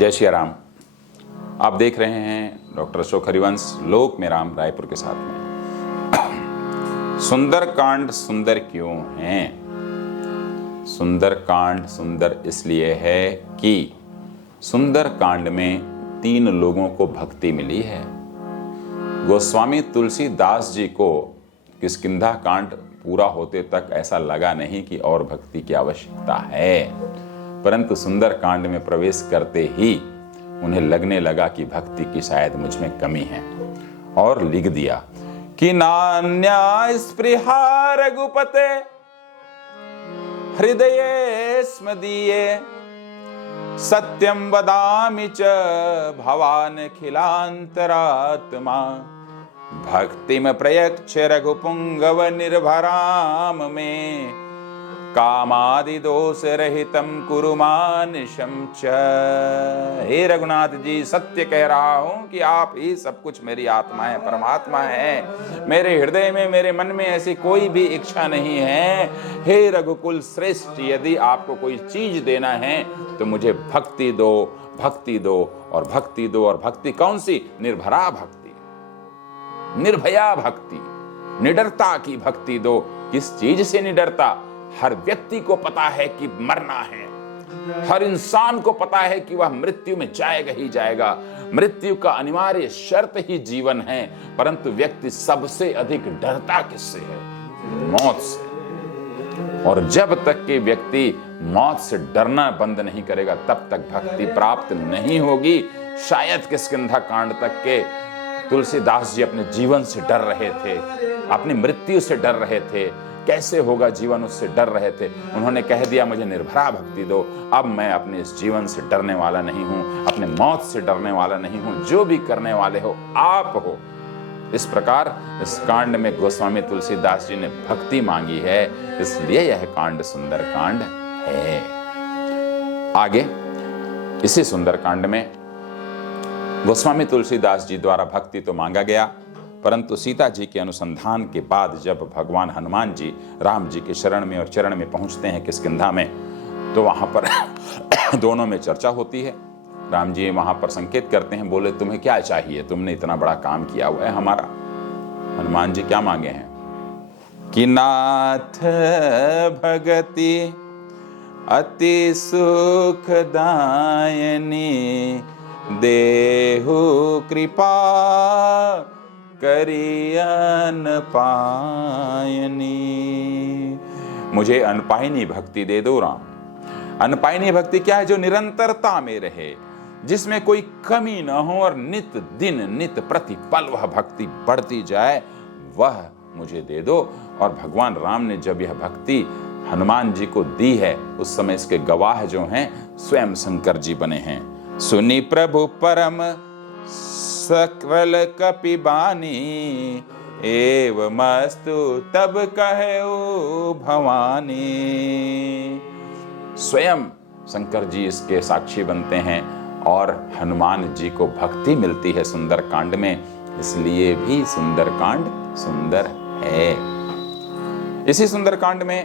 जय श्री राम। आप देख रहे हैं डॉक्टर अशोक हरिवंश लोक में राम रायपुर के साथ में। सुंदर कांड सुंदर क्यों हैं? सुंदर कांड सुंदर इसलिए है कि सुंदर कांड में 3 लोगों को भक्ति मिली है। गोस्वामी तुलसीदास जी को किष्किंधा कांड पूरा होते तक ऐसा लगा नहीं कि और भक्ति की आवश्यकता है, परंतु सुंदर कांड में प्रवेश करते ही उन्हें लगने लगा कि भक्ति की शायद मुझ में कमी है, और लिख दिया कि नान्या स्पृहा रघुपते हृदये स्मदीये सत्यं वदामि च भवान् खिलांतरात्मा भक्तिम प्रयच्छ रघुपुंगव निर्भराम में कामादि दोष रहितम कुरु मानुषम च। हे रघुनाथ जी, सत्य कह रहा हूं कि आप ही सब कुछ, मेरी आत्मा है, परमात्मा है। मेरे हृदय में, मेरे मन में ऐसी कोई भी इच्छा नहीं है। हे रघुकुल श्रेष्ठ, यदि आपको कोई चीज देना है तो मुझे भक्ति दो, भक्ति दो और भक्ति दो। और भक्ति कौन सी? निर्भरा भक्ति, निर्भया भक्ति, निडरता की भक्ति दो। किस चीज से निडरता? हर व्यक्ति को पता है कि मरना है, हर इंसान को पता है कि वह मृत्यु में जाएगा ही जाएगा, मृत्यु का अनिवार्य शर्त ही जीवन है, परंतु व्यक्ति सबसे अधिक डरता किससे है? मौत से। और जब तक कि व्यक्ति मौत से डरना बंद नहीं करेगा तब तक भक्ति प्राप्त नहीं होगी। शायद किष्किंधा कांड तक के तुलसीदास जी अपने जीवन से डर रहे थे, अपनी मृत्यु से डर रहे थे, कैसे होगा जीवन, उससे डर रहे थे। उन्होंने कह दिया मुझे निर्भरा भक्ति दो। अब मैं अपने इस जीवन से डरने वाला नहीं हूं, अपने मौत से डरने वाला नहीं हूं, जो भी करने वाले हो आप हो। इस प्रकार इस कांड में गोस्वामी तुलसीदास जी ने भक्ति मांगी है, इसलिए यह कांड सुंदर कांड है। आगे इसी सुंदर कांड में गोस्वामी तुलसीदास जी द्वारा भक्ति तो मांगा गया, परंतु सीता जी के अनुसंधान के बाद जब भगवान हनुमान जी राम जी के शरण में और चरण में पहुंचते हैं किष्किंधा में, तो वहां पर दोनों में चर्चा होती है। राम जी वहां पर संकेत करते हैं, बोले तुम्हें क्या चाहिए, तुमने इतना बड़ा काम किया हुआ है हमारा। हनुमान जी क्या मांगे हैं कि नाथ भगति अति सुखदायनी देहु कृपा करी अनपायनी। मुझे अनपायनी भक्ति दे दो राम। अनपायनी भक्ति क्या है? जो निरंतरता में रहे, जिसमें कोई कमी न हो और नित दिन नित प्रतिपल वह भक्ति बढ़ती जाए, वह मुझे दे दो। और भगवान राम ने जब यह भक्ति हनुमान जी को दी है, उस समय इसके गवाह जो हैं स्वयं शंकर जी बने हैं। सुनी प्रभु परम सकल कपिबानी एवमस्तु तब कहो भवानी। स्वयं शंकर जी इसके साक्षी बनते हैं और हनुमान जी को भक्ति मिलती है सुंदर कांड में, इसलिए भी सुंदर कांड सुंदर है। इसी सुंदर कांड में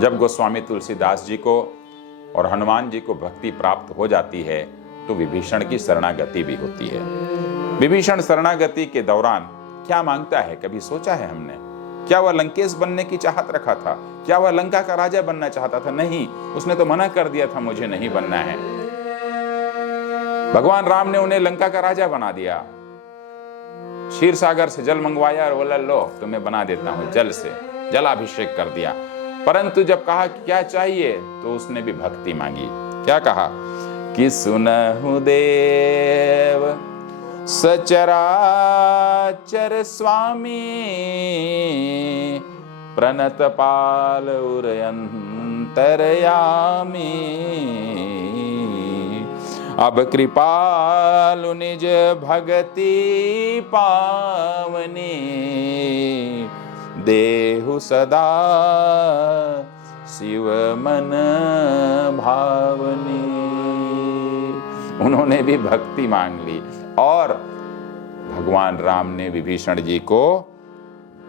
जब गोस्वामी तुलसीदास जी को और हनुमान जी को भक्ति प्राप्त हो जाती है तो विभीषण की शरणागति भी होती है। विभीषण शरणागति के दौरान क्या मांगता है, कभी सोचा है हमने? क्या वह लंकेश बनने की चाहत रखा था? क्या वह लंका का राजा बनना चाहता था? नहीं, उसने तो मना कर दिया था मुझे नहीं बनना है। भगवान राम ने उन्हें लंका का राजा बना दिया। क्षीर सागर से जल मंगवाया और बोला लो तुम्हें बना देता हूं, जल से जलाभिषेक कर दिया। परंतु जब कहा कि क्या चाहिए, तो उसने भी भक्ति मांगी। क्या कहा कि सुनहु देव सचराचर स्वामी प्रणत पाल उरयंतरयामी। अब कृपालु निज भगति पावनी देहु सदा शिव मन भावनी। उन्होंने भी भक्ति मांग ली और भगवान राम ने विभीषण जी को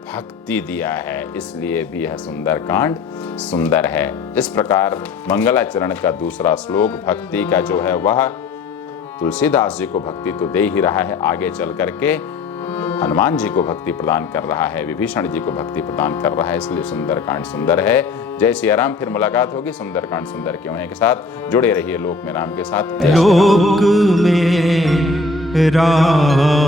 भक्ति दिया है, इसलिए भी यह सुंदरकांड सुंदर है। इस प्रकार मंगलाचरण का दूसरा श्लोक भक्ति का जो है वह तुलसीदास जी को भक्ति तो दे ही रहा है, आगे चल करके हनुमान जी को भक्ति प्रदान कर रहा है, विभीषण जी को भक्ति प्रदान कर रहा है, इसलिए सुंदरकांड सुंदर है। जय सिया राम। फिर मुलाकात होगी सुंदरकांड सुंदर क्यों है के साथ। जुड़े रहिए लोक में राम के साथ। लोक में राम